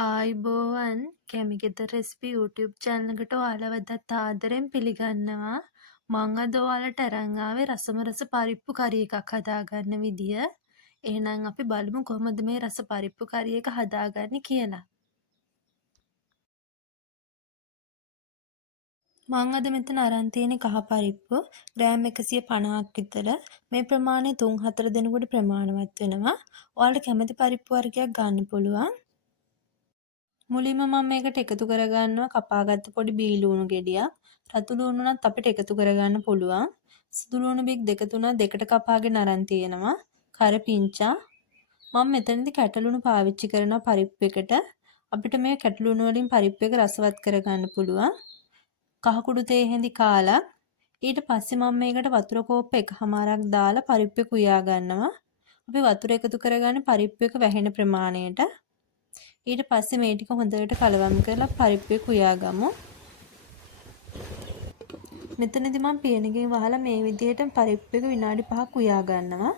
ආයුබෝවන් කැමිගෙදර recipe YouTube channel එකට ඔයාලවදත් ආදරෙන් පිළිගන්නවා. මං අද ඔයාලට අරන් ආවේ රසම රස පරිප්පු කරි එකක් හදාගන්න විදිය. එහෙනම් අපි බලමු කොහොමද මේ රස පරිප්පු කරි එක හදාගන්නේ කියලා. මං අද මෙතන අරන් තියෙන්නේ කහ පරිප්පු ග්‍රෑම් 150ක් විතර. මේ ප්‍රමාණය 3-4 දෙනෙකුට ප්‍රමාණවත් වෙනවා. ඔයාලට කැමති පරිප්පු වර්ගයක් ගන්න පුළුවන්. මුලින්ම මම මේකට එකතු කරගන්නවා කපාගත්ත පොඩි බීලුණු ගෙඩියක්. රතු ලූණු උනත් අපිට එකතු කරගන්න පුළුවන්. සුදු ලූණු බික් දෙක තුනක් දෙකට කපාගෙන අරන් තියෙනවා. කරපිංචා. මම මෙතනදී කැටලුණු පාවිච්චි කරනවා පරිප්පු එකට. අපිට මේ කැටලුණු වලින් පරිප්පු එක රසවත් කරගන්න පුළුවන්. කහ කුඩු තේ හැඳි කාලක්. ඊට පස්සේ මම මේකට වතුර කෝප්ප එකහමාරක් දාලා පරිප්පු එක උයා ගන්නවා. අපි වතුර එකතු කරගන්නේ පරිප්පු එක වැහෙන ප්‍රමාණයට. ඊට පස්සේ මේ ටික හොඳට කලවම් කරලා පරිප්පු එක උයා ගමු. මෙතනදී මම පියනකින් වහලා මේ විදිහට පරිප්පු එක විනාඩි 5ක් උයා ගන්නවා.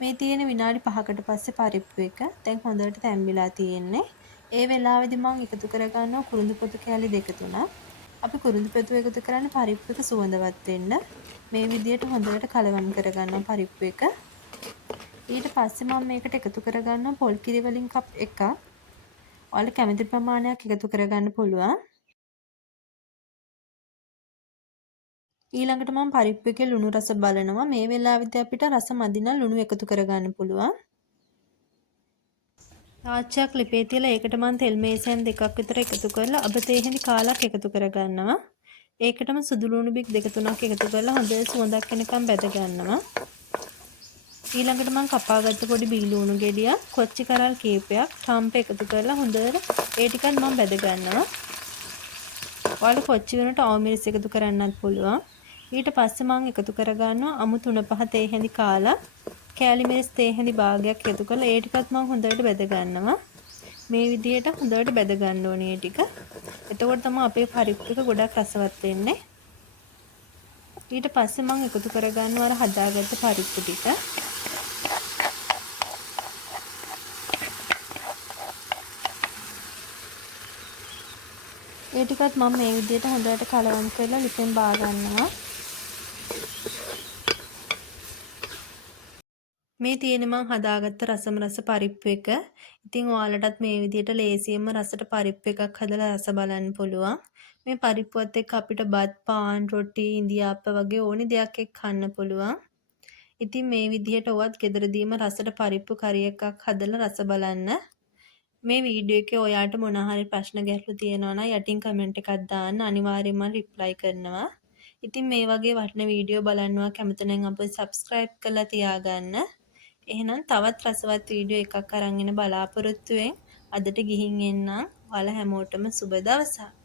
මේ තියෙන විනාඩි 5කට පස්සේ පරිප්පු එක දැන් හොඳට තැම්බිලා තියෙන්නේ. ඒ වෙලාවේදී මම එකතු කරගන්නවා කුරුඳු පොතු කෑලි දෙක තුනක්. අපි කුරුඳු පොතු එකතු කරන්නේ පරිප්පු එක සුවඳවත් වෙන්න. මේ විදිහට හොඳට කලවම් කරගන්නවා පරිප්පු එක. ඊට පස්සේ මම මේකට එකතු කරගන්නවා පොල් කිරි වලින් කප් එකක්. ඔයාලා කැමති ප්‍රමාණයක් එකතු කරගන්න පුළුවන්. ඊළඟට මම පරිප්පු එකේ ලුණු රස බලනවා. මේ වෙලාවෙදී අපිට රස මදි නම් ලුණු එකතු කරගන්න පුළුවන්. ආච්චියක් ලිපේ තියලා ඒකට මම තෙල් මේසයන් දෙකක් විතර එකතු කරලා අබ තේ හැඳි කාලක් එකතු කරගන්නවා. ඒකටම සුදු ලුණු බික් දෙක තුනක් එකතු කරලා හොඳට සුවඳක් එනකම් බැද ගන්නවා. ඊළඟට මම කපාගත්ත පොඩි බීලුණු ගෙඩියක්, කොච්චි කරල් කීපයක්, ටම්ප එකතු කරලා හොඳට ඒ ටිකත් මම බැද ගන්නවා. ඔයාලා කොච්චි වෙනට අවමිරිස් එකතු කරන්නත් පුළුවන්. ඊට පස්සේ මම එකතු කරගන්නවා අමු 3-5 තේ හැඳි කාලා, කෑලි මිරිස් තේ හැඳි භාගයක් එකතු කරලා ඒ ටිකත් මම හොඳට බැද ගන්නවා. මේ විදිහට හොඳට බැද ගන්න ඕනේ මේ ටික. එතකොට තමයි අපේ පරිප්පු එක ගොඩක් රසවත් වෙන්නේ. ඊට පස්සේ මම එකතු කරගන්නවා අර හදාගත්ත පරිප්පු ටික. ඒ ටිකත් මම මේ විදිහට හොඳට කලවම් කරලා ලිපෙන් බා ගන්නවා. මේ තියෙන මං හදාගත්ත රසම රස පරිප්පු එක. ඉතින් ඔයාලටත් මේ විදිහට ලේසියෙන්ම රසට පරිප්පු එකක් හදලා රස බලන්න පුළුවන්. මේ පරිප්පුවත් එක්ක අපිට බත්, පාන්, රොටි, ඉන්දියාප්ප වගේ ඕනි දෙයක් එක්ක කන්න පුළුවන්. ඉතින් මේ විදිහට ඔවත් ගෙදරදීම රසට පරිප්පු කරි එකක් හදලා රස බලන්න. මේ වීඩියෝ එකේ ඔයාට මොන හරි ප්‍රශ්න ගැටලු තියෙනවා නම් යටින් කමෙන්ට් එකක් දාන්න අනිවාර්යෙන්ම රිප්ලයි කරනවා. ඉතින් මේ වගේ වටින වීඩියෝ බලන්නවා කැමති නම් අපිව සබ්ස්ක්‍රයිබ් කරලා තියාගන්න. එහෙනම් තවත් රසවත් වීඩියෝ එකක් අරන් එන බලාපොරොත්තු වෙන් අදට ගිහින් එන්නම්. ඔයාලා හැමෝටම සුබ දවසක්.